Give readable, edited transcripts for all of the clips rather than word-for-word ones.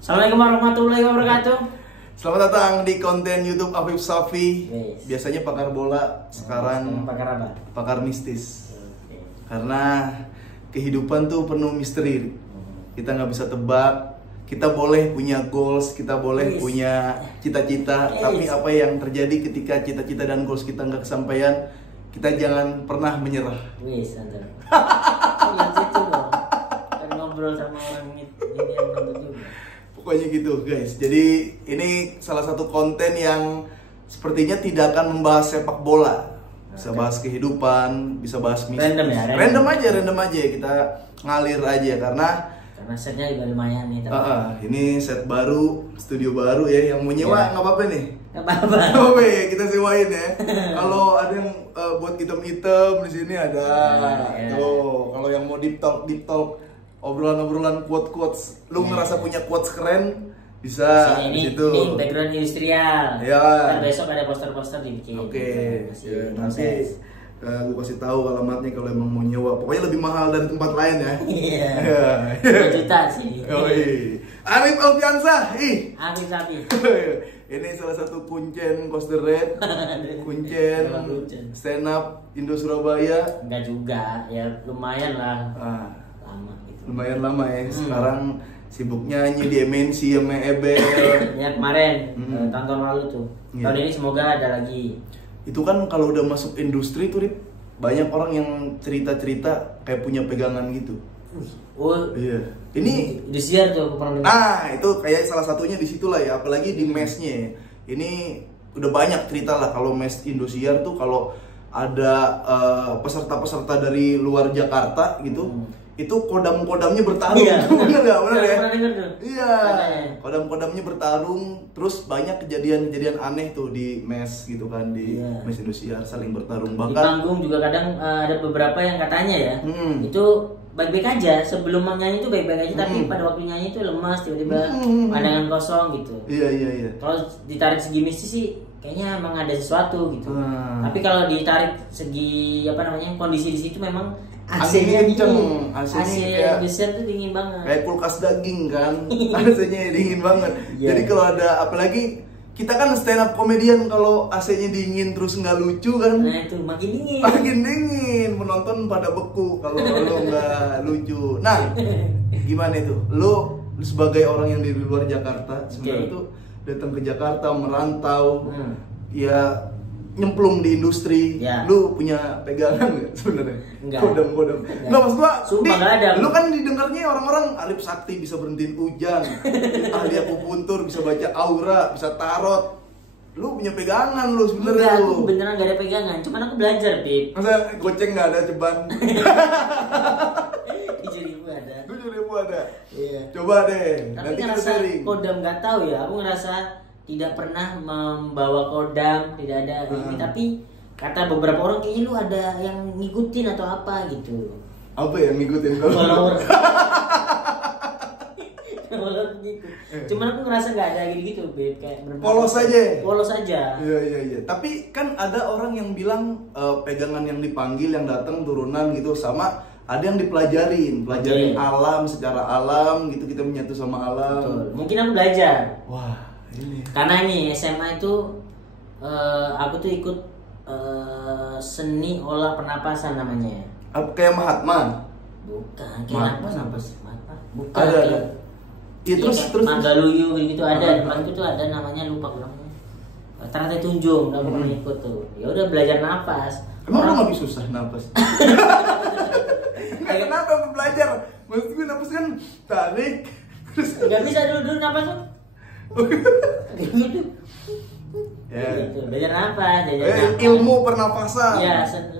Assalamualaikum warahmatullahi wabarakatuh. Selamat datang di konten YouTube Afif Safi. Yes. Biasanya pakar bola, sekarang pakar apa? pakar mistis. Oke. Karena kehidupan tuh penuh misteri. Kita nggak bisa tebak. Kita boleh punya goals, kita boleh Yes. punya cita-cita, Yes. tapi apa yang terjadi ketika cita-cita dan goals kita nggak kesampaian, kita jangan pernah menyerah. Wis, santai. Lihat situ dong. Kan ngobrol sama orang ini yang nonton juga. Pokoknya gitu guys. Jadi ini salah satu konten yang sepertinya tidak akan membahas sepak bola. Bisa bahas kehidupan, bisa bahas mistis. Random ya, Random aja. Kita ngalir aja karena setnya juga lumayan nih. Tapi ini set baru, studio baru ya. Yang mau nyewa Ya. nggak apa-apa nih. nggak apa-apa. Oke, kita sewain ya. Kalau ada yang buat hitam-hitam di sini ada. Ya. Tuh, kalau yang mau deep talk, obrolan-obrolan quotes, lu ngerasa punya quotes keren, bisa di Ini situ. background industrial. Ya. Ntar besok ada poster-poster dibikin. Oke, Masih ya, nanti proses. gue kasih tahu alamatnya kalau emang mau nyewa. Pokoknya lebih mahal dari tempat lain ya. Iya. Iya. 2 juta sih. Yoi. Arif Alfiansah, Habis sapi. ini salah satu kuncen Coaster Red, kuncen stand up Indo Surabaya. Enggak juga, ya lumayan lah. Ah, Lama gitu. lumayan lama ya. Sekarang sibuk nyanyi di MNC sama Ebel. Ya kemarin, Hmm. tahun lalu tuh. Iya. Tahun ini semoga ada lagi. Itu kan kalau udah masuk industri tuh Rip, banyak orang yang cerita-cerita kayak punya pegangan gitu. Oh, Iya. Ini Indosiar tuh aku pernah dengar. itu kayak salah satunya di situ lah ya, apalagi di mesnya. Ini udah banyak cerita lah kalau mes Indosiar tuh kalau ada peserta-peserta dari luar Jakarta gitu, itu kodam-kodamnya bertarung. Iya. Bener nggak? Bener ya? Pernah dengar tuh. Iya. Katanya. Kodam-kodamnya bertarung, terus banyak kejadian-kejadian aneh tuh di mes gitu kan, di Iya. mes Indosiar saling bertarung. Di Bahkan panggung juga kadang ada beberapa yang katanya ya, itu baik-baik aja sebelum nyanyi itu baik-baik aja, tapi pada waktu nyanyi itu lemas, tiba-tiba pandangan kosong gitu. iya. Kalau ditarik segi mistis sih kayaknya emang ada sesuatu gitu. Hmm. Tapi kalau ditarik segi apa namanya kondisi di situ memang AC-nya AC-nya kenceng. dingin. AC-nya AC kayak- besar tuh dingin banget. Kayak kulkas daging kan, AC-nya dingin banget. Iya. Jadi kalau ada, apalagi kita kan stand up komedian, kalau AC-nya dingin terus nggak lucu kan, Nah itu makin dingin. makin dingin, penonton pada beku kalau lo nggak lucu. Nah, gimana itu? Lo sebagai orang yang dari luar Jakarta, sebenarnya Oke. tuh datang ke Jakarta, merantau, Hmm. ya nyemplung di industri. Ya. Lu punya pegangan nggak sebenarnya? Enggak. Kodam. Enggak. Nggak, maksud gua, Sumpah nggak ada. lu kan didengarnya orang-orang Arif Sakti bisa berhentiin hujan, ahli akupuntur, bisa baca aura, bisa tarot. Lu punya pegangan lu Enggak, sebenarnya aku lu. beneran gak ada pegangan. Cuman aku belajar, Pip. Masa goceng nggak ada ceban? 7.000 ada. 7.000 ada. Iya. Coba deh. Tapi Nanti kita ngerasa sharing. kodam nggak tahu ya. Aku ngerasa tidak pernah membawa kodam, tidak ada ini. Tapi kata beberapa orang kayaknya lu ada yang ngikutin atau apa gitu. Apa yang ngikutin Follower. Follower gitu. Cuman aku ngerasa nggak ada gitu, Beb. Kayak bener-bener Polos aja. Polos aja. Iya. Tapi kan ada orang yang bilang pegangan yang dipanggil, yang datang turunan gitu, sama ada yang dipelajarin Oke. alam, secara alam gitu, kita menyatu sama alam. Betul. Mungkin aku belajar. Wah, ini. Karena ini SMA itu aku tuh ikut seni olah pernapasan namanya. Kayak Mahatma. Bukan, Mahatma kayak apa? Mahatma. Bukan. Ada. kayak- Iya, iya, terus kayak Magaluyu gitu ada. Ah. Tempatku tuh ada namanya, lupa aku namanya. Teratai Tunjung, aku pernah ikut tuh. Ya udah belajar nafas. Emang lu lebih susah napas? Nggak, kenapa belajar? Maksud gue napas kan tarik terus Enggak bisa dulu nafas tuh. Gitu. ya. Gitu. Belajar nafas, belajar nafas. Ilmu pernapasan. Ya,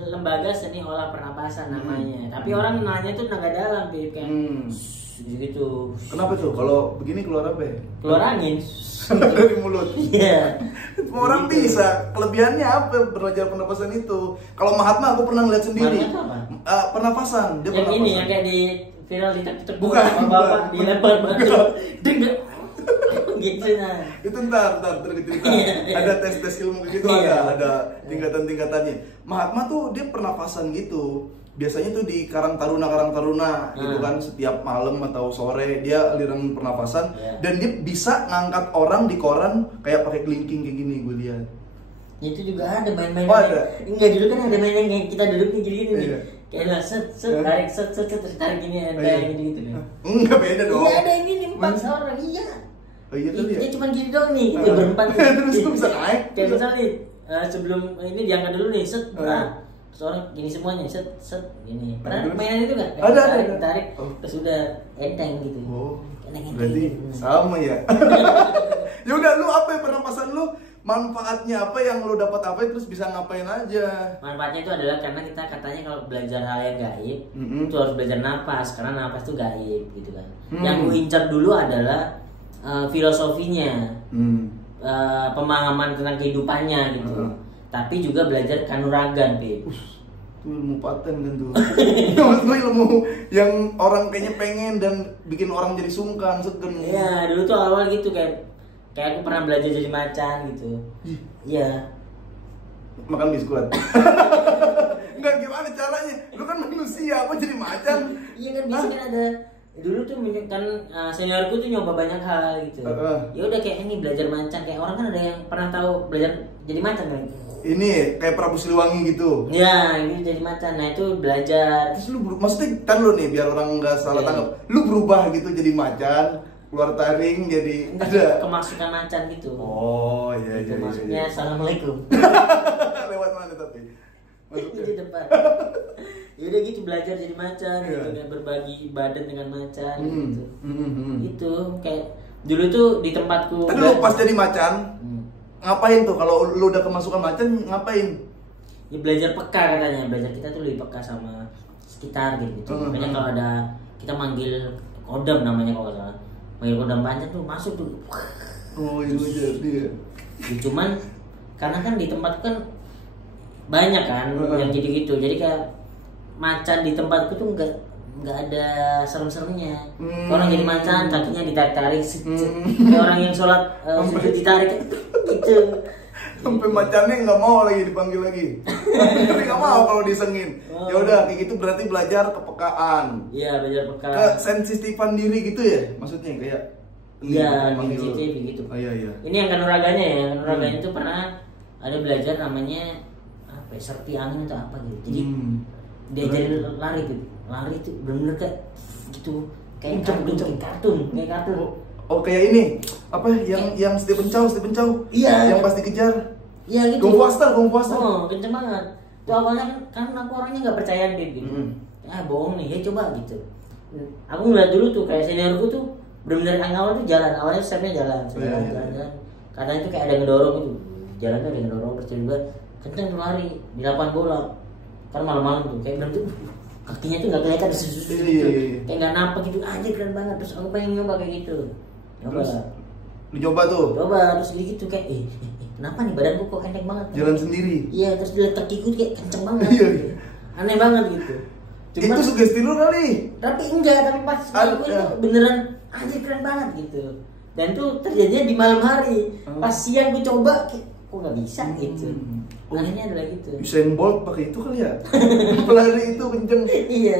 lembaga seni olah pernapasan namanya. Tapi orang nanya tuh naga dalam, Bib, kayak gitu. Kenapa tuh? Kalau begini keluar apa ya? Keluar angin. Dari mulut. Iya. Semua orang Gitu. bisa. Kelebihannya apa belajar pernapasan itu? Kalau Mahatma aku pernah ngeliat sendiri. Mahatma apa? Pernapasan. Dia Yang pernapasan. ini yang kayak di viral di TikTok Bukan, bapak bukan. dilempar batu. Bukan. Dengar. Gitu nah. Itu ntar cerita. Iya. Ada tes ilmu gitu, Iya. ada tingkatan-tingkatannya. Mahatma tuh dia pernapasan gitu. biasanya tuh di Karang Taruna gitu kan, setiap malam atau sore dia aliran pernapasan dan dia bisa ngangkat orang di koran kayak pakai kelingking kayak gini gue lihat. Itu juga ada main-main. Oh, ada. Enggak, dulu kan ada main yang kita duduk nih gini nih. Kayak set tarik set terus tarik gini kayak gitu nih. Enggak beda dong. Iya ada ini nih 4 orang. Iya. Oh iya tuh dia cuma gini doang nih, kita berempat. Terus tuh bisa naik. Kayak misalnya nih, sebelum ini diangkat dulu nih, set. Seorang gini semuanya, set gini. Pernah mainan itu nggak? Ada. Tarik, terus udah enteng gitu. Oh. Enteng Berarti gitu. sama ya. Ya udah, lu apa ya pernapasan lu? Manfaatnya apa yang lu dapat apa terus bisa ngapain aja? Manfaatnya itu adalah karena kita katanya kalau belajar hal yang gaib itu harus belajar napas, karena napas itu gaib gitu kan. Yang gue incar dulu adalah filosofinya, pemahaman tentang kehidupannya gitu. Tapi juga belajar kanuragan, Pip. Itu ilmu paten kan tuh. Maksud gue ilmu yang orang kayaknya pengen dan bikin orang jadi sungkan, segen. Iya, dulu tuh awal gitu kayak aku pernah belajar jadi macan gitu. Iya. Makan biskuit. Enggak, gimana caranya? Lu kan manusia, apa jadi macan? Iya kan bisa kan ada. Dulu tuh kan seniorku tuh nyoba banyak hal gitu. Ya udah kayak ini belajar macan, kayak orang kan ada yang pernah tahu belajar jadi macan kan. Ini kayak Prabu Siliwangi gitu. Ya, ini jadi macan. Nah, itu belajar. Terus lu maksudnya kan lu nih biar orang nggak salah tangkap. Lu berubah gitu jadi macan, keluar taring jadi ada kemasukan macan gitu. Oh, iya. Maksudnya assalamualaikum. Lewat mana tapi? Maksudnya di depan. Ya udah gitu belajar jadi macan gitu, kayak berbagi badan dengan macan gitu. Itu kayak dulu tuh di tempatku. Tapi lu pas jadi macan, ngapain tuh kalau lu udah kemasukan macan ngapain? Ya belajar peka katanya, belajar kita tuh lebih peka sama sekitar gitu. Makanya kalau ada kita manggil kodam namanya kalau nggak salah, manggil kodam macan tuh masuk tuh. Oh iya jadi. Ya, cuman karena kan di tempat kan banyak kan yang gitu-gitu, jadi kayak macan di tempatku tuh nggak ada serem-seremnya. Orang jadi macan kakinya ditarik-tarik, kayak orang yang sholat sujud ditarik gitu. Sampai macannya nggak mau lagi dipanggil lagi. Tapi nggak mau kalau disengin. Ya udah kayak gitu berarti belajar kepekaan. Iya, belajar peka. Kesensitifan diri gitu ya, maksudnya kayak. Iya, sensitif gitu. Oh iya. Ini yang kanuraganya ya, kanuraganya itu pernah ada belajar namanya apa? Serpi angin atau apa gitu. Jadi diajarin lari gitu. Lari itu benar-benar kayak gitu, kayak kartun. Oh kayak ini apa yang Stephen Chow. Iya. Yang pasti kejar. Iya gitu. Kung Fu Master. Oh, kenceng banget. Tuh awalnya kan aku orangnya nggak percaya gitu. Bohong nih, ya coba gitu. Aku ngeliat dulu tuh kayak seniorku tuh benar-benar awal tuh jalan. Awalnya stepnya jalan. Kadang itu kayak ada yang ngedorong gitu. Jalan tuh ada yang ngedorong, terus juga kenceng tuh lari di lapangan bola. Kan malam-malam tuh kayak bener tuh kakinya tuh nggak kelihatan, kayak nggak nampak gitu aja, keren banget. Terus aku pengen nyoba kayak gitu. Dicoba tuh. Terus gitu kayak kenapa nih badanku kok enteng banget? Jalan sendiri. Iya, terus dilihat kakiku kayak kenceng banget. Gitu. Aneh banget gitu. Cuman, itu sugesti lu kali. Tapi pas aku itu beneran anjir keren banget gitu. Dan tuh terjadinya di malam hari. Pas siang gue coba kok nggak bisa gitu. Anehnya adalah gitu. Usain Bolt pakai itu kali ya? Pelari itu kenceng. Iya.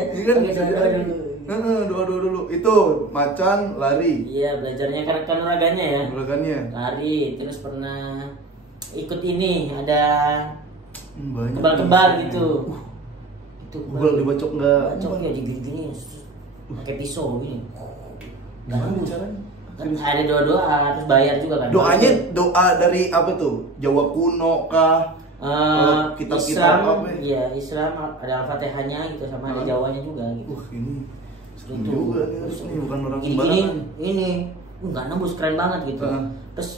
Pakai dua dulu. Itu macan lari. Iya, belajarnya kanuraganya ya. Kanuragannya. Lari, terus pernah ikut ini ada kebal gitu. Itu kebal dibacok nggak? Bacok ya digini pakai pisau gini. Gimana caranya? Kan ada doa terus bayar juga kan. Doanya doa dari apa tuh? Jawa kuno kah? Kitab-kitab apa? Iya, Islam ada Al-Fatihahnya gitu sama ada Jawanya juga gitu. Ini itu juga nih bukan orang sembarangan. Ini enggak nembus, keren banget gitu. Terus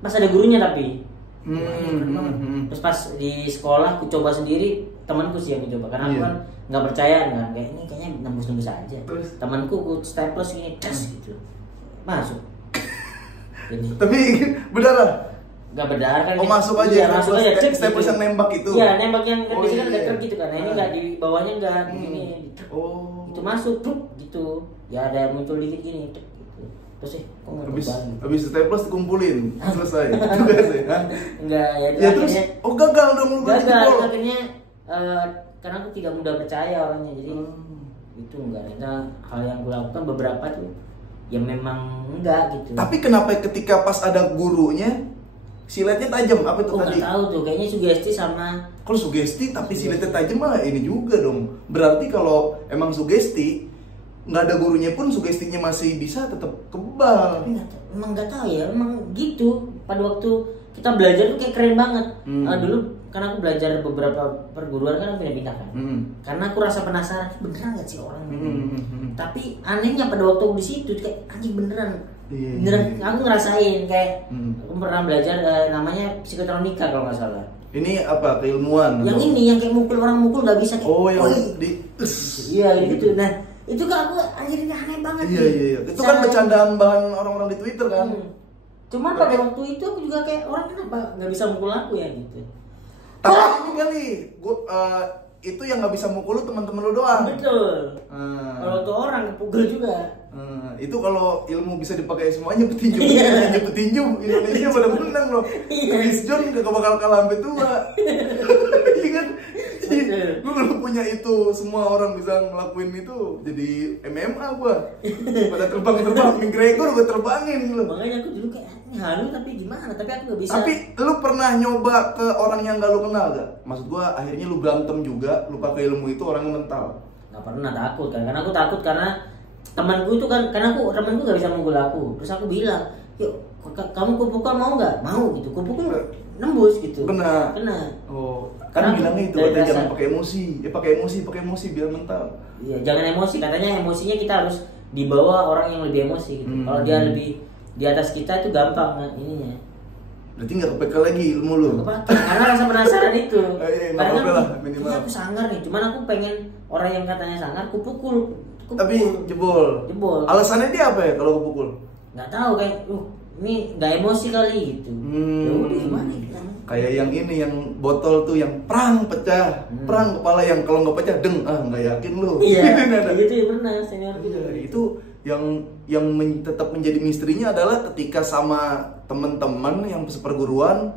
pas ada gurunya tapi keren banget. Terus pas di sekolah aku coba sendiri, temanku sih yang coba karena aku kan nggak percaya kan, kayak ini kayaknya nembus aja. Temanku aku staples ini tes gitu masuk. Jadi, tapi beneran nggak berdarah kan? Masuk aja. Iya, masuk aja. Cek staples gitu. yang nembak itu. Iya, nembak yang kan biasanya kan dekat gitu kan. Nah, ini nggak di bawahnya nggak ini. Itu masuk gitu. Ya ada yang muncul dikit gini. Gitu. Terus kok nggak habis staples dikumpulin selesai. Juga sih. Enggak ya. Ya terus gagal dong lu. Gagal akhirnya karena aku tidak mudah percaya orangnya, jadi itu enggak ada hal yang gue lakukan beberapa tuh ya memang enggak gitu. Tapi kenapa ketika pas ada gurunya siletnya tajam apa itu tadi? Nggak tahu tuh, kayaknya sugesti sama. Kalau sugesti tapi siletnya tajam mah ini juga dong. Berarti kalau emang sugesti nggak ada gurunya pun sugestinya masih bisa tetap kebal. Tapi emang nggak tahu ya, emang gitu. Pada waktu kita belajar tuh kayak keren banget. Dulu kan aku belajar beberapa perguruan kan pindah-pindah kan. Karena aku rasa penasaran, beneran nggak sih orang? Tapi anehnya pada waktu aku di situ kayak anjing beneran. Beneran aku ngerasain kayak aku pernah belajar namanya psikotronika kalau nggak salah. Ini apa keilmuan? Yang ini yang kayak mukul orang mukul nggak bisa. Oh yang di. Iya gitu. Nah itu kan aku anjir ini aneh banget. Iya. Itu kan bercandaan bahan orang-orang di Twitter kan. Cuman pada waktu itu aku juga kayak orang kenapa nggak bisa mukul aku ya gitu. Tapi ini kali, itu yang nggak bisa mukul lu teman-teman lu doang. Betul. Kalau tuh orang kepugel juga. Itu kalau ilmu bisa dipakai semuanya petinju, petinju Indonesia pada menang loh. Chris John gak bakal kalah sampai tua. Iya kan? Gue kalau punya itu semua orang bisa ngelakuin itu jadi MMA gua. Pada terbang McGregor gue terbangin loh. Makanya aku dulu kayak ini halu tapi gimana? Tapi aku gak bisa. Tapi lu pernah nyoba ke orang yang gak lu kenal gak? Maksud gua akhirnya lu berantem juga, lu pakai ilmu itu orangnya mental. Gak pernah takut kan? Karena aku takut karena temanku itu kan, karena temanku gak bisa mukul aku. Terus aku bilang, yuk kamu kupukul mau nggak? Mau gitu. Kupukul nembus gitu. Kena. Oh, kan bilangnya itu katanya jangan pakai emosi. Ya pakai emosi biar mental. Iya, jangan emosi. Katanya emosinya kita harus dibawa orang yang lebih emosi gitu. Kalau dia lebih di atas kita itu gampang ininya. Berarti nggak kepake lagi ilmu lu. Karena rasa penasaran itu. Karena kan minimal. Aku sangar nih, cuman aku pengen orang yang katanya sangar, kupukul. Tapi jebol. Alasannya dia apa ya kalau kupukul? Nggak tahu kayak, ini nggak emosi kali gitu. Ya udah gimana gitu. Kayak yang ini yang botol tuh yang perang pecah, perang kepala yang kalau nggak pecah nggak yakin lu. Iya. Gitu ya pernah senior gitu. Itu yang tetap menjadi misterinya adalah ketika sama teman-teman yang seperguruan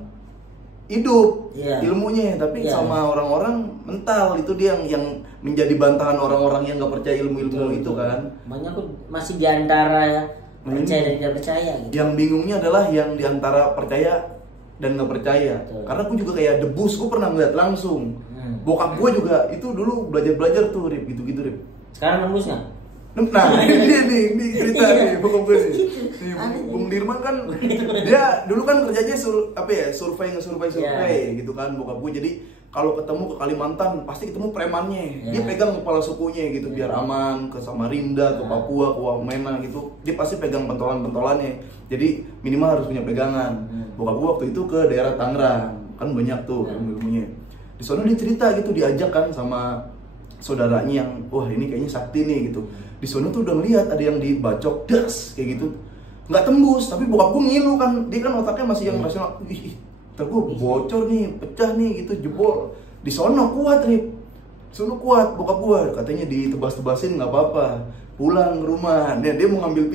hidup ilmunya, tapi sama orang-orang mental itu dia yang menjadi bantahan orang-orang yang nggak percaya ilmu itu kan. Makanya aku masih di antara percaya dan tidak percaya gitu. Yang bingungnya adalah yang di antara percaya dan nggak percaya. Karena aku juga kayak debus, gue pernah ngeliat langsung. Bokap gue juga itu dulu belajar tuh Rip, gitu Rip. Sekarang nembus nggak? Nah, ini cerita nih bokap gue nih. Bung Dirman kan dia dulu kan kerjanya survei gitu kan bokap gue. Jadi kalau ketemu ke Kalimantan pasti ketemu premannya. Dia pegang kepala sukunya gitu biar aman ke Samarinda, ke Papua, ke Wamena gitu. Dia pasti pegang pentolan-pentolannya. Jadi minimal harus punya pegangan. Bokap gue waktu itu ke daerah Tangerang, kan banyak tuh ilmunya. Di sana dia cerita gitu, diajak kan sama saudaranya yang wah ini kayaknya sakti nih gitu. Di sana tuh udah ngeliat ada yang dibacok das kayak gitu, nggak tembus, tapi bokap gue ngilu kan, dia kan otaknya masih yang rasional. Ntar gue bocor nih, pecah nih gitu, jebol. Di sono kuat Rip, sono kuat bokap gue, katanya ditebas-tebasin nggak apa-apa. Pulang ke rumah, dia mau ngambil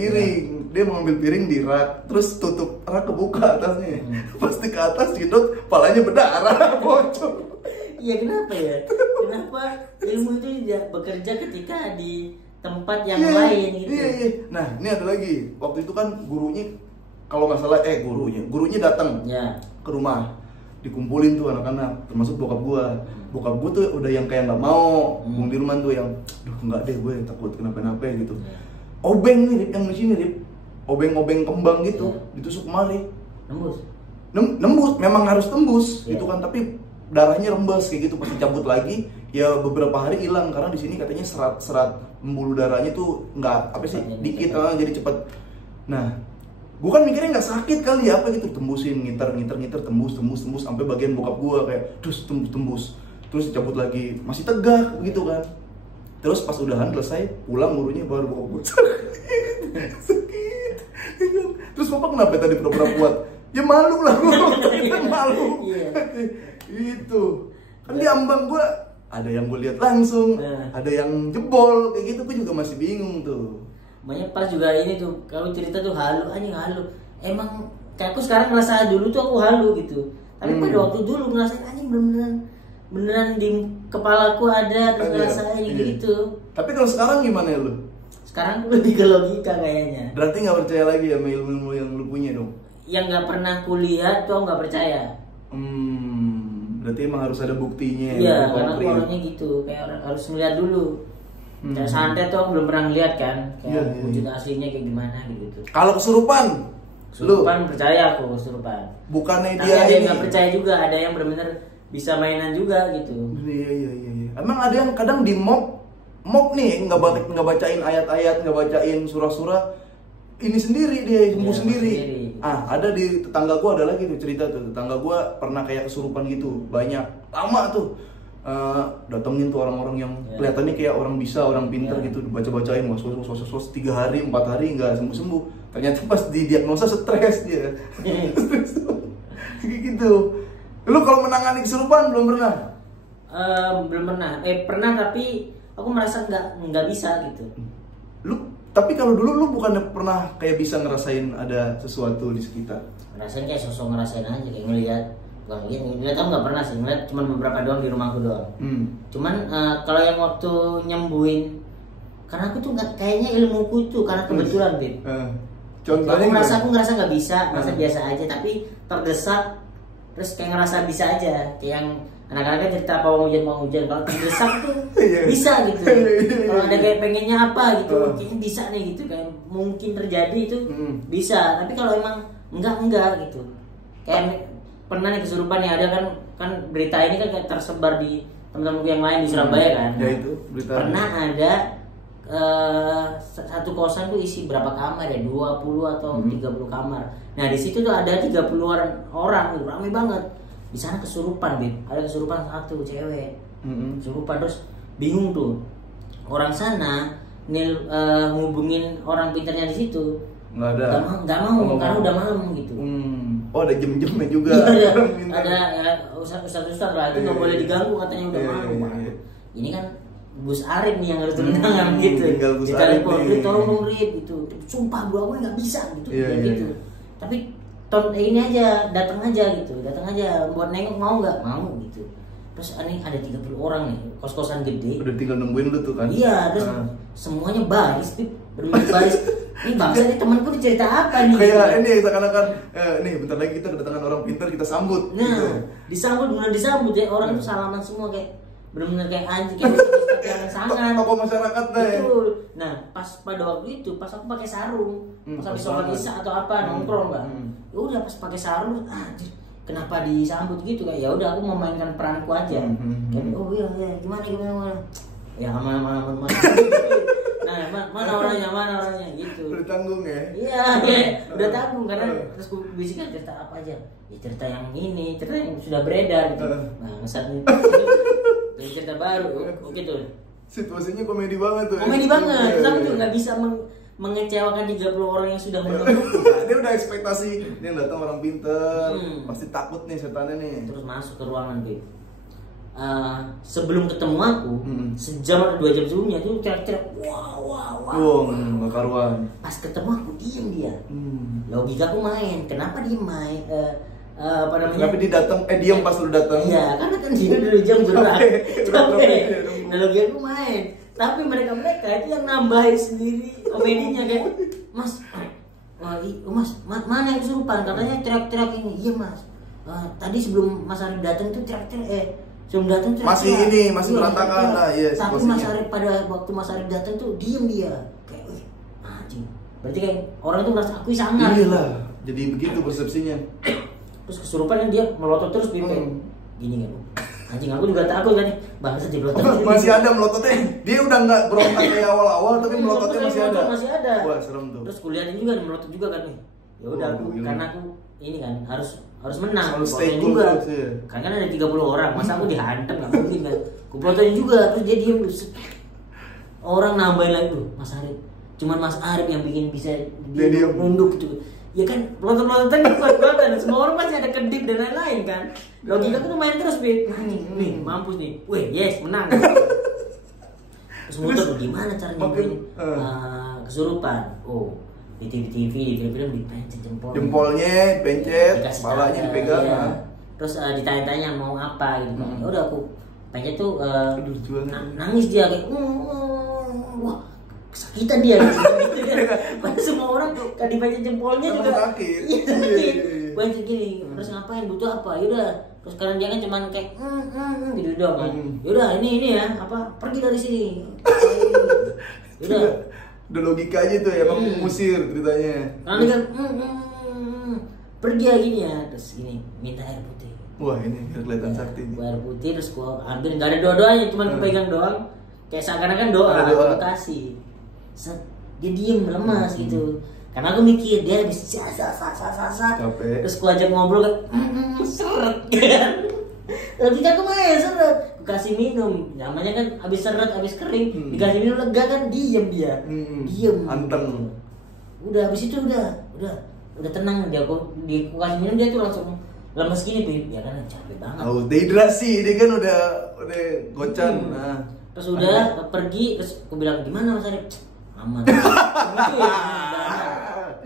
piring, di rak, terus tutup rak kebuka atasnya. Pasti ke atas gitu, palanya berdarah, bocor. Iya kenapa ya? Kenapa ilmu itu tidak bekerja ketika di tempat yang lain gitu? Iya. Nah ini ada lagi, waktu itu kan gurunya kalau nggak salah gurunya datang ke rumah, dikumpulin tuh anak-anak, termasuk bokap gua tuh udah yang kayak nggak mau. Bung Dirman tuh yang, nggak deh gue takut kenapa-napa gitu. Obeng nih Rip, yang di sini Rip, obeng kembang gitu, ditusuk kemari. Nembus, memang harus tembus gitu kan, tapi darahnya rembes kayak gitu, pasti cabut lagi ya beberapa hari hilang karena di sini katanya serat pembuluh darahnya tuh nggak dikit jadi cepet. Nah gue kan mikirnya nggak sakit kali ya apa gitu, tembusin ngiter tembus sampai bagian bokap gue kayak tembus terus cabut lagi masih tegak begitu kan. Terus pas udahan selesai pulang gurunya baru bokap gue sakit. Terus papa kenapa tadi pura-pura kuat? Ya malu lah gue, malu. Itu kan di ambang gue ada yang gue lihat langsung, ada yang jebol kayak gitu, gue juga masih bingung tuh. Banyak pas juga ini tuh kalau cerita tuh halu. Emang kayak aku sekarang ngerasa dulu tuh aku halu gitu, tapi pada waktu dulu ngerasain anjing bener-bener beneran di kepalaku ada terus ngerasain gitu. Tapi kalau sekarang gimana ya lu? Sekarang aku lebih ke logika kayaknya. Berarti nggak percaya lagi ya sama ilmu yang lu punya dong? Yang nggak pernah kuliah tuh nggak percaya. Berarti emang harus ada buktinya. Iya, karena aku orangnya gitu, kayak harus ngeliat dulu. Kayak santet tuh aku belum pernah ngeliat kan, kayak wujud aslinya kayak gimana gitu. Kalau kesurupan, kesurupan percaya aku kesurupan. Bukannya tapi dia ada yang ini. nggak percaya juga, ada yang benar-benar bisa mainan juga gitu. Iya. Emang ada yang kadang di mob nih nggak bacain ayat-ayat, nggak bacain surah-surah, ini sendiri dia sembuh sendiri. Ada di tetangga gua ada lagi tuh cerita tuh, tetangga gua pernah kayak kesurupan gitu, banyak lama tuh. Datengin tuh orang-orang yang kelihatannya kayak orang bisa, orang pintar gitu, baca-bacain was 3 hari 4 hari nggak sembuh. Ternyata pas didiagnosa stres dia. Kayak gitu. Lu kalau menangani kesurupan belum pernah? Belum pernah. Pernah tapi aku merasa nggak bisa gitu. Tapi kalau dulu lu bukan pernah kayak bisa ngerasain ada sesuatu di sekitar? Ngerasain kayak sosok ngerasain aja, kayak ngelihat. Ngeliat aku nggak pernah sih, ngeliat cuma beberapa doang di rumahku doang. Cuman kalau yang waktu nyembuhin, karena aku tuh kayaknya ilmuku tuh karena kebetulan Bib. Contohnya aku ngerasa nggak bisa, ngerasa biasa aja, tapi terdesak, terus kayak ngerasa bisa aja, kayak yang anak-anaknya cerita mau hujan, kalau terdesak tuh bisa gitu. Kalau ada kayak pengennya apa gitu, kayaknya bisa nih gitu, kayak mungkin terjadi itu bisa. Tapi kalau emang enggak gitu, kayak pernah nih kesurupan nih, ada kan berita ini kan kayak tersebar di teman-teman yang lain di Surabaya kan. Ya itu berita. Pernah ada satu kosan tuh isi berapa kamar ya, 20 atau 30 kamar. Nah di situ tuh ada 30-an orang, ramai banget. Di sana kesurupan, ada kesurupan satu cewek. Kesurupan, terus bingung tuh orang sana ngubungin orang pintarnya di situ. Nggak mau karena udah malam gitu. Oh ada jam-jamnya juga. Ada ya ustaz-ustaz lah, itu nggak boleh diganggu katanya, udah malam. Ini kan Gus Arif nih yang harus turun tangan gitu. Ditelepon, tolong dong Rip gitu. Sumpah gua nggak bisa gitu, gitu. Tapi ini aja, datang aja buat nengok, mau nggak? Mau gitu. Terus ini ada 30 orang nih, kos-kosan gede. Udah tinggal nungguin lu tuh kan? Iya, terus semuanya baris, bermain baris. Ini bangsa nih, temanku nih cerita apa nih? Kayak ini seakan-akan, nih bentar lagi kita kedatangan orang pintar, kita sambut. Nah, gitu. disambut ya, orang tuh salaman semua kayak benar-benar kayak anjing, kayak yang sangat. Tokoh masyarakat deh. Betul. Nah, pada waktu itu, pas aku pakai sarung, pas habis sholat isya atau apa nongkrong kan. Ya udah pas pakai sarung, anjir, kenapa disambut gitu kan? Ya udah aku memainkan peranku aja. Kayak oh iya gimana. Ya aman. Nah, mana orangnya gitu. Udah tanggung ya? Iya, udah tanggung karena terus gue bisikan cerita apa aja. Ya cerita yang ini, cerita yang sudah beredar gitu. Nah, ngesat nih. Jadi cerita baru, oke tuh. Situasinya komedi banget tuh. Komedi banget, tapi tuh nggak bisa mengecewakan 30 orang yang sudah menunggu. Dia udah ekspektasi, dia datang orang pinter, pasti takut nih setannya nih. Terus masuk ke ruangan gitu. Sebelum ketemu aku, sejam atau 2 jam sebelumnya tuh teriak-teriak wow, nggak karuan. Pas ketemu aku diem dia. Logika aku main, kenapa dia main? Apa namanya? Tapi dia datang, diam pas lu datang. Iya, karena kan dia dulu jam gerak. Capek. Nah, logika aku main. Tapi mereka itu yang nambahin sendiri komedinya kayak, Mas, mana yang kesurupan? Katanya teriak-teriak ini. Iya Mas. Tadi sebelum Mas Arif datang tuh teriak-teriak. Sebelum datang teriak-teriak. Masih berantakan lah. Iya. Tapi Mas Arif pada waktu Mas Arif datang tuh diem dia. Kayak, anjing. Berarti kayak orang itu merasa aku sangar. Iya lah. Jadi begitu persepsinya. Terus kesurupan dia melotot terus gini kan. Anjing, aku juga takut kan. Bangsa jeblotan. Masih ada melototnya. Dia udah nggak berontak kayak awal-awal, tapi melototnya masih ada. Wah, serem tuh. Terus kuliahnya juga melotot juga kan nih. Ya udah karena aku ini kan harus menang. Stay cool juga. Kan ada 30 orang, masa aku dihantam enggak mungkin kan. Kupelototin juga, terus dia diem. Orang nambahin lagi tuh, Mas Arif. Cuman Mas Arif yang bikin bisa dia nunduk gitu. Ya kan, pelotot-pelototan kuat-kuatan, semua orang pasti ada kedip dan lain-lain kan. Logika tuh main terus, Bit. Nih, mampus nih. Weh, yes, menang. Terus muter, gimana cara nyembuhin kesurupan? Oh, di TV-TV, di film dipencet jempolnya. Jempolnya dipencet, kepalanya dipegang. terus ditanya-tanya mau apa gitu kan. Ya udah aku tanya tuh nangis dia kayak wah kesakitan dia gitu. Padahal semua orang kan dibaca jempolnya juga sakit. banyak gini. Terus ngapain, butuh apa? Yaudah. Terus sekarang dia kan cuman kayak gitu doang kan. Yaudah ini ya apa, pergi dari sini. Yaudah. Udah logika aja tuh ya, emang mengusir ceritanya. Karena dia kan pergi ya gini ya, terus gini minta air putih. Wah ini biar kelihatan sakti. Air putih terus gua ambil, nggak ada doa-doanya, cuman kepegang doang. Kayak seakan-akan doa, aku kasih. Dia diem lemas gitu. Karena aku mikir dia habis capek. Terus gua ajak ngobrol kan, seret kan. Tapi kan kemana seret? Gua kasih minum, namanya kan habis seret, habis kering, dikasih minum lega kan, diem dia. Diem. Anteng. Udah habis itu udah tenang dia. Gua kasih minum dia tuh langsung lemes gini tuh, ya kan capek banget. Oh, dehidrasi, dia kan udah gocan. Nah. Terus udah pergi, terus aku bilang gimana Mas Arif? Aman. Gitu ya.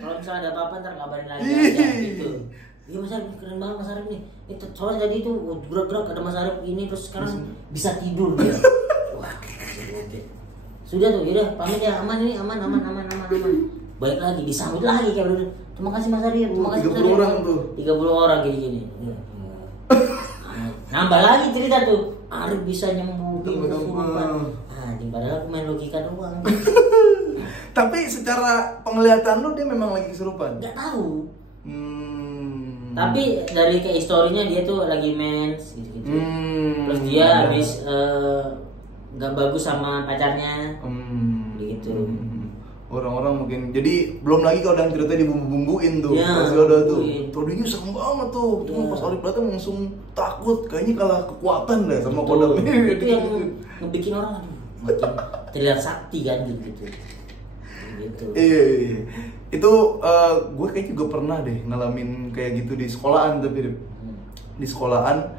Kalau misalnya ada apa-apa ntar kabarin lagi aja gitu. Iya Mas Arif, keren banget Mas Arif nih. Itu soalnya tadi itu gerak-gerak ada Mas Arif ini, terus sekarang bisa tidur dia. Wah, sudah tuh, yaudah pamit ya, aman ini, aman. Baik lagi, disambut lagi kayak udah. Terima kasih Mas Arif, terima kasih Mas Arif. 30 orang tuh. 30 orang kayak gini. Nambah lagi cerita tuh. Arif bisa nyembuhin kesurupan. Padahal aku main logika doang. Tapi secara penglihatan lu dia memang lagi kesurupan? Gak tahu. Tapi dari kayak historinya dia tuh lagi mens gitu-gitu. Terus dia habis gak bagus sama pacarnya. Gitu. Orang-orang mungkin jadi belum lagi kalau yang ceritanya dibumbu-bumbuin tuh. Ya, pasti ada tuh. Tadinya serem banget tuh. Cuma pas Arif datang langsung takut, kayaknya kalah kekuatan deh sama kodam ini. Itu yang ngebikin orang makin terlihat sakti kan gitu. Iya. Itu gue kayak juga pernah deh ngalamin kayak gitu di sekolahan tapi di sekolahan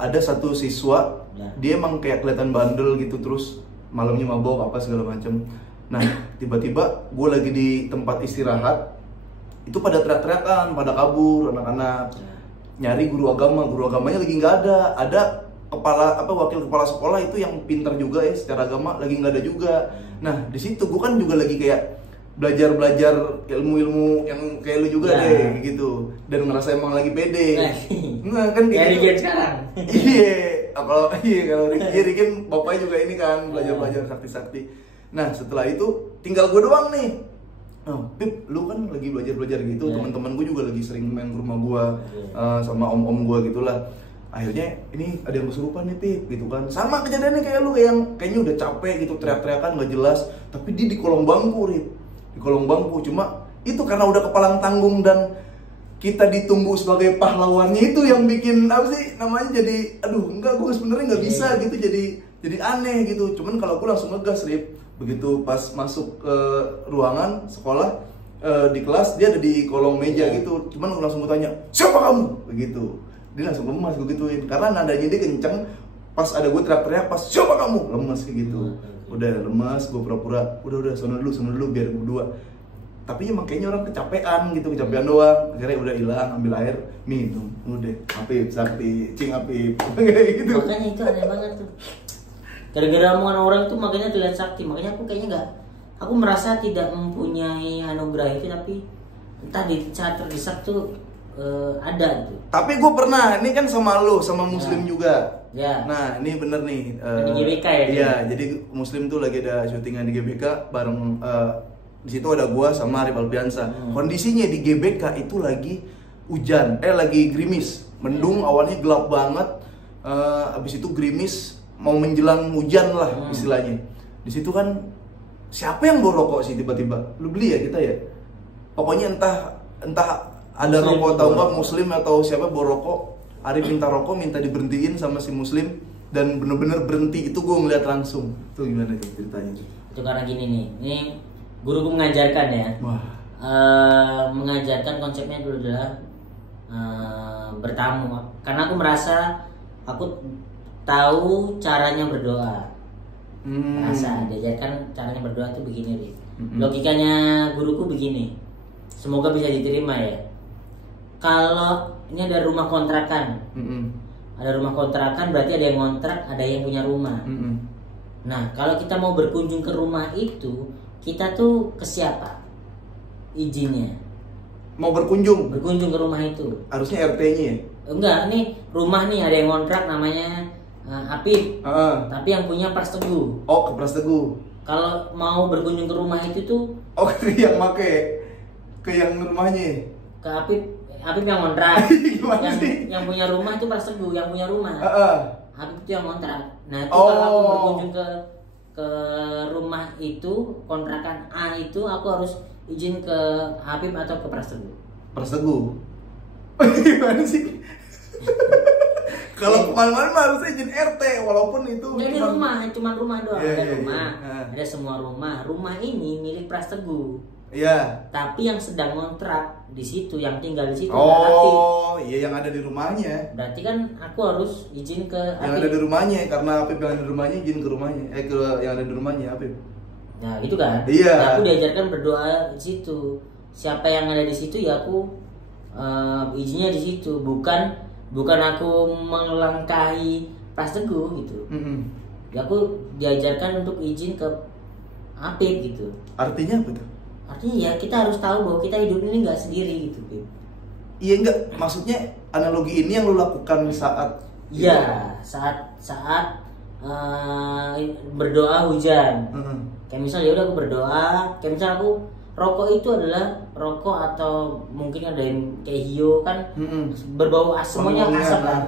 ada satu siswa dia emang kayak kelihatan bandel gitu, terus malamnya mabok apa segala macam. Nah tiba-tiba gue lagi di tempat istirahat itu pada teriak-teriakan, pada kabur anak-anak nyari guru agamanya lagi nggak ada wakil kepala sekolah itu yang pintar juga ya secara agama lagi nggak ada juga. Nah di situ gue kan juga lagi kayak belajar ilmu yang kayak lu juga deh gitu, dan ngerasa emang lagi pede. Nah kan kayak gitu sekarang. kalau Ricky kan bapaknya juga ini kan belajar sakti. Nah setelah itu tinggal gue doang nih. Pip, lu kan lagi belajar gitu, teman-teman gue juga lagi sering main ke rumah gue sama om-om gue gitulah. Akhirnya ini ada yang kesurupan nih Pip gitu kan. Sama kejadiannya kayak lu, yang kayaknya udah capek gitu, teriak-teriakan gak jelas, tapi dia di kolong bangku Rip. Di kolong bangku, cuma itu karena udah kepalang tanggung dan kita ditunggu sebagai pahlawannya, itu yang bikin apa sih namanya, jadi enggak, gue sebenarnya nggak bisa gitu, jadi aneh gitu. Cuman kalau aku langsung ngegas Rip, begitu pas masuk ke ruangan sekolah di kelas dia ada di kolong meja gitu, cuman aku langsung tanya siapa kamu begitu, dia langsung lemas gue gituin karena nadanya dia kenceng. Pas ada gue teriak-teriak, pas siapa kamu, lemas kayak gitu. Udah lemas, gue pura-pura udah sono dulu biar gue berdua. Tapi emang kayaknya orang kecapean doang. Akhirnya udah hilang, ambil air, minum, udah Apip sakti, cing Apip kayak gitu. Makanya itu aneh banget tuh. Gara-gara omongan orang tuh makanya terlihat sakti. Makanya aku kayaknya aku merasa tidak mempunyai anugerah itu, tapi entah di saat terdesak tuh ada gitu. Tapi gue pernah, ini kan sama lo, sama Muslim juga. Ya. Nah ini bener nih. Di GBK ya? Iya, jadi Muslim tuh lagi ada syutingan di GBK bareng. Di situ ada gua sama Arif Alpiansa. Kondisinya di GBK itu lagi hujan, lagi gerimis, mendung, awalnya gelap banget. Abis itu gerimis, mau menjelang hujan lah istilahnya. Di situ kan siapa yang bawa rokok sih tiba-tiba? Lu beli ya kita ya? Pokoknya entah ada Muslim rokok atau enggak, Muslim atau siapa bawa rokok. Arif minta rokok, minta diberhentiin sama si Muslim, dan bener-bener berhenti. Itu gue ngeliat langsung. Itu gimana ceritanya? Itu karena gini nih, ini guruku mengajarkan ya. Mengajarkan konsepnya dulu adalah bertamu. Karena aku merasa aku tahu caranya berdoa. Merasa diajarkan caranya berdoa tuh begini nih. Logikanya guruku begini. Semoga bisa diterima ya. kalau ini ada rumah kontrakan, ada rumah kontrakan berarti ada yang ngontrak, ada yang punya rumah. Nah, kalau kita mau berkunjung ke rumah itu, kita tuh ke siapa izinnya? Mau berkunjung Berkunjung ke rumah itu. harusnya RT-nya ya? Enggak, nih rumah nih ada yang ngontrak namanya Apip, tapi yang punya Pras Teguh. Oh, ke Pras Teguh. Kalau mau berkunjung ke rumah itu tuh Oh, ke yang ke yang rumahnya. ke Apip yang ngontrak. Gimana sih? Yang punya rumah itu Pras Teguh, yang punya rumah. Apip itu yang ngontrak. Nah, itu kalau aku berkunjung ke rumah itu, kontrakan A itu, aku harus izin ke Apip atau ke Pras Teguh. Pras Teguh. Gimana sih? Kalau kemana-mana mah harusnya izin RT, walaupun itu jadi rumah, cuma rumah doang. Iya, Ada iya, rumah, iya. ada semua rumah. Rumah ini milik Pras Teguh. Iya. Tapi yang sedang ngontrak di situ, yang tinggal di situ adalah Apip. Oh, iya yang ada di rumahnya. Berarti kan aku harus izin ke Yang ada di rumahnya, karena Apip yang ada di rumahnya izin ke rumahnya. Ke yang ada di rumahnya Apip. Nah, gitu kan? Iya. Nah, aku diajarkan berdoa di situ. Siapa yang ada di situ ya aku izinnya di situ. Bukan aku melangkahi Pras Teguh gitu. Ya aku diajarkan untuk izin ke Apip gitu. Artinya apa tuh? Artinya ya kita harus tahu bahwa kita hidup ini nggak sendiri gitu, Pip. Iya enggak, maksudnya analogi ini yang lu lakukan saat Iya, saat berdoa hujan. Kayak misal ya udah aku berdoa, kayak misal aku rokok itu adalah rokok atau mungkin ada yang kayak hio kan berbau semuanya asap kan.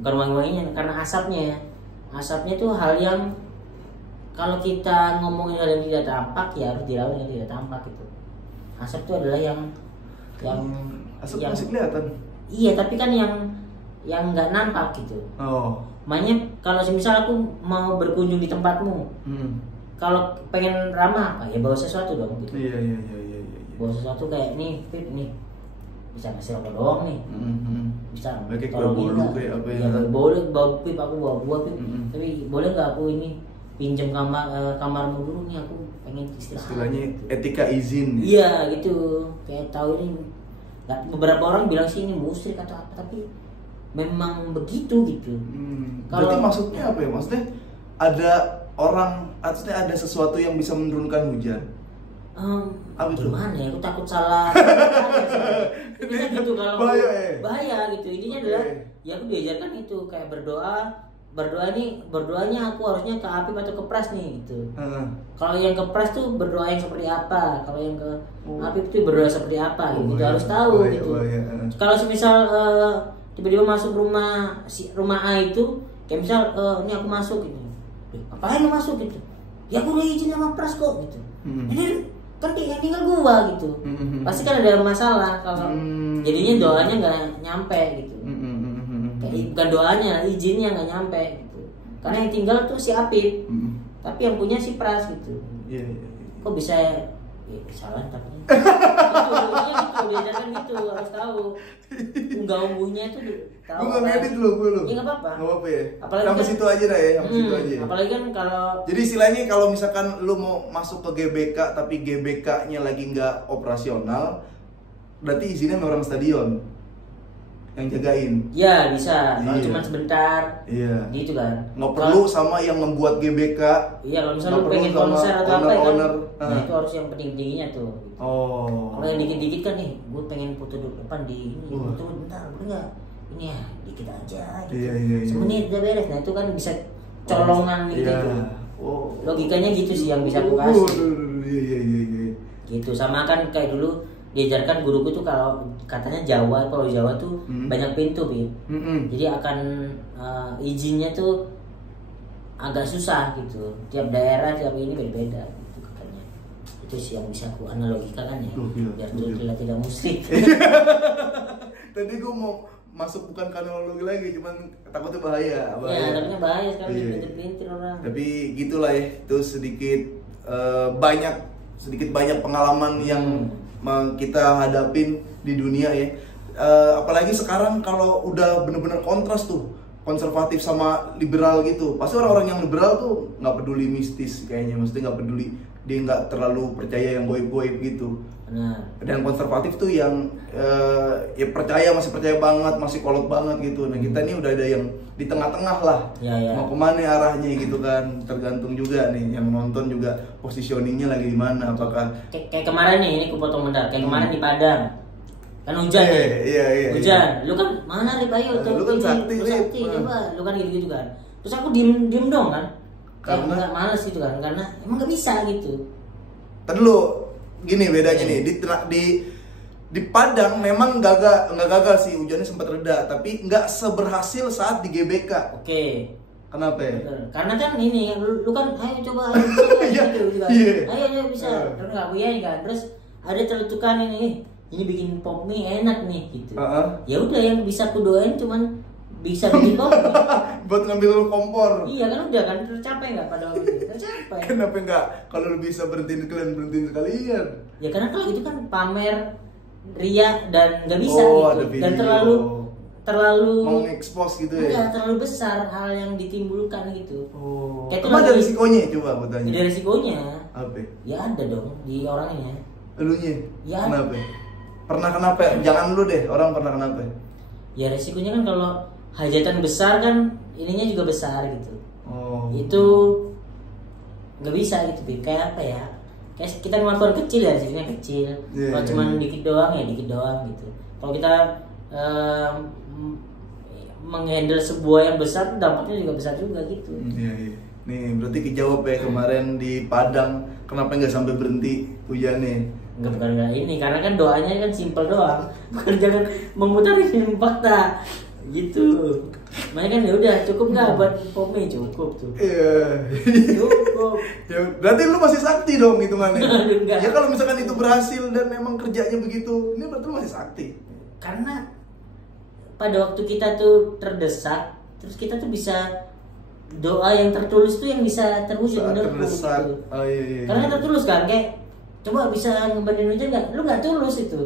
Bukan wangi-wanginya karena asapnya tuh hal yang kalau kita ngomongin hal yang tidak tampak ya harus dilawan yang tidak tampak gitu. Asap itu adalah yang asap masih kelihatan. Iya, tapi kan yang nggak nampak gitu. Oh. Makanya kalau misal aku mau berkunjung di tempatmu, kalau pengen ramah apa ya bawa sesuatu dong gitu. Iya. Bawa sesuatu kayak nih, Pip nih. Bisa ngasih rokok doang nih. Bisa kayak tolongin bolu nggak? kayak apa Ya, ya? boleh bawa Pip, aku bawa buah Pip. Tapi boleh nggak aku ini pinjam kamarmu dulu nih, aku pengen istirahat. Istilahnya gitu. etika izin. Iya gitu. Kayak tahu ini beberapa orang bilang sih ini musyrik atau apa, tapi memang begitu gitu. Berarti maksudnya apa ya? Maksudnya ada sesuatu yang bisa menurunkan hujan. Apa itu? Gimana ya? Aku takut salah. Intinya gitu kalau bahaya gitu. Intinya adalah ya aku diajarkan itu kayak berdoanya aku harusnya ke Apip atau ke Pras nih gitu. Kalau yang ke Pras tuh berdoa yang seperti apa, kalau yang ke Apip tuh berdoa seperti apa gitu. Harus tahu gitu. Kalau semisal tiba-tiba masuk rumah A itu kayak misal ini aku masuk gitu. Ngapain lu masuk gitu? Ya aku udah izin sama Pras kok gitu. Ini kan yang tinggal gua gitu. Pasti kan ada masalah kalau jadinya doanya nggak nyampe gitu. Kayak bukan doanya, izinnya nggak nyampe gitu. Karena yang tinggal tuh si Apip, tapi yang punya si Pras gitu. Iya. Kok bisa salah tapi gitu, diajarkan gitu, harus tahu. Unggah-ungguhnya itu tahu. Gue nggak ngedit lu. Iya nggak apa-apa. Nggak apa ya. Apalagi Sampai kan, situ aja dah ya. Sampai situ aja. Apalagi kan kalau. Jadi istilahnya kalau misalkan lu mau masuk ke GBK tapi GBK-nya lagi nggak operasional, berarti izinnya sama orang stadion yang jagain. Ya bisa. Kalau Iya. cuma sebentar. Iya. Gitu kan. Nggak perlu sama yang membuat GBK. Iya, kalau misalnya Nggak lu perlu pengen sama konser atau apa ya kan. owner. Nah, itu harus yang penting-pentingnya tuh. Gitu. Oh. Kalau yang dikit-dikit kan nih, gue pengen foto depan di ini, Wah. foto bentar, boleh nggak? Ini ya, dikit aja. Gitu. Iya. Semenit udah beres. Nah itu kan bisa colongan gitu. Iya. Oh. Logikanya gitu sih yang bisa aku kasih. Iya. Gitu, sama kan kayak dulu diajarkan guruku tuh kalau katanya Pulau Jawa tuh banyak pintu, Bib. Jadi akan izinnya tuh agak susah gitu. Tiap daerah, tiap ini beda-beda gitu katanya. Itu sih yang bisa aku analogikan ya. Biar kita tidak musyrik. Tadi gue mau masuk bukan kronologi lagi, cuman takutnya bahaya. Ya, takutnya bahaya sekarang Iya. dipelintir orang. Tapi gitulah ya, itu sedikit banyak pengalaman yang kita hadapin di dunia ya. Apalagi sekarang kalau udah bener-bener kontras tuh, konservatif sama liberal gitu, pasti orang-orang yang liberal tuh nggak peduli mistis kayaknya, mesti nggak peduli dia nggak terlalu percaya yang goib-goib gitu. Benar. Dan konservatif tuh yang ya percaya, masih percaya banget, masih kolot banget gitu. Nah kita nih udah ada yang di tengah-tengah lah. Ya, ya. Mau kemana arahnya gitu kan, tergantung juga nih yang nonton juga positioningnya lagi di mana. Apakah Kayak kemarin nih, ini aku potong bentar. Kayak kemarin di Padang kan hujan nih. Iya. Hujan. Lu kan mana Rip, ayo Lu kan sakti, Rip. coba. Lu kan gitu kan. Terus aku diem dong kan. Karena nggak males gitu kan, karena emang nggak bisa gitu. Tadi lu gini bedanya nih di Padang memang nggak gagal sih, hujannya sempat reda, tapi nggak seberhasil saat di GBK. Oke. Kenapa ya? Bener. Karena kan ini lu kan ayo coba Iya, gitu kan. iya. Ayo bisa. Terus nggak punya kan. Terus ada celetukan ini bikin pop mie enak nih gitu. Ya udah, yang bisa aku doain cuman bisa bikin pop mie. Buat ngambil kompor. Iya kan, udah kan tercapai nggak pada waktu itu? Tercapai. Kenapa nggak? Kalau lu bisa berhentiin sekalian. Ya karena kalau itu kan pamer, ria, dan nggak bisa ada gitu. Dan video. terlalu mau ngekspos gitu ya? Enggak, terlalu besar hal yang ditimbulkan gitu. Kayak itu Emang ada lagi- risikonya coba aku tanya. Ada resikonya. Apa? Ya ada dong di orangnya. Elunya? Ya. Kenapa? Pernah kenapa? Jangan lu deh, orang pernah kenapa? Ya resikonya kan kalau hajatan besar kan ininya juga besar gitu. Itu nggak bisa gitu, Bin. Kayak apa ya? Kayak kita ngelakuin kecil ya, resikonya kecil. Iya, Kalau iya, cuma iya. dikit doang ya dikit doang gitu. Kalau kita menghandle sebuah yang besar, dampaknya juga besar juga gitu. Iya. Nih berarti kejawab ya kemarin di Padang, kenapa nggak sampai berhenti hujannya? Bukan ini, karena kan doanya kan simpel doang, bukan jangan memutar ini fakta gitu. Makanya kan ya udah cukup nggak buat pop mie, cukup tuh. Iya. Cukup. Ya, berarti lu masih sakti dong hitungannya. Enggak. Ya kalau misalkan itu berhasil dan memang kerjanya begitu, ini berarti lu masih sakti. Karena pada waktu kita tuh terdesak, terus kita tuh bisa doa yang tertulis tuh yang bisa terwujud Saat menurutku terdesak. gitu. Oh iya. Karena kan tertulis kan, kayak coba bisa ngebenerin hujan nggak? Lu nggak tulus itu.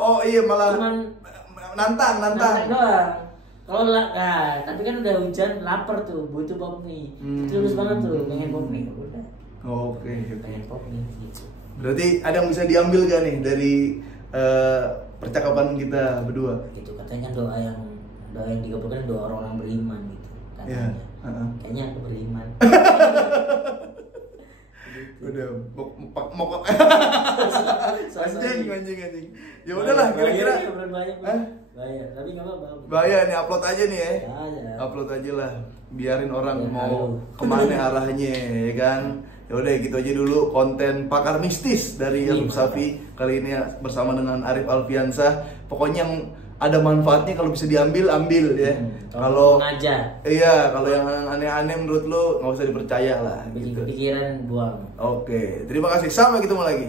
Oh iya, malah Cuman nantang. doang. Kalau nah, tapi kan udah hujan, lapar tuh, butuh pop mie. Tulus banget tuh, pengen pop mie. Udah, Oke. pengen pop mie gitu. Berarti ada yang bisa diambil gak nih dari percakapan kita berdua? Gitu katanya kan doa yang digabungkan doa orang-orang beriman gitu. Iya. Katanya. Kayaknya aku beriman. Udah mokok anjing. Ya udahlah, kira-kira Bayar, tapi nggak apa-apa. bahaya nih, upload aja nih ya. Bayar. Upload aja lah, biarin orang Ya, mau kemana arahnya ya kan. Ya udah gitu aja dulu konten pakar mistis dari Yakub Safi kali ini bersama dengan Arif Alfiansah. Pokoknya yang ada manfaatnya kalau bisa diambil ambil ya. Kalau ngajar, iya, kalau yang aneh-aneh menurut lu nggak usah dipercaya lah gitu. pikiran buang. Oke, terima kasih, sampai ketemu lagi.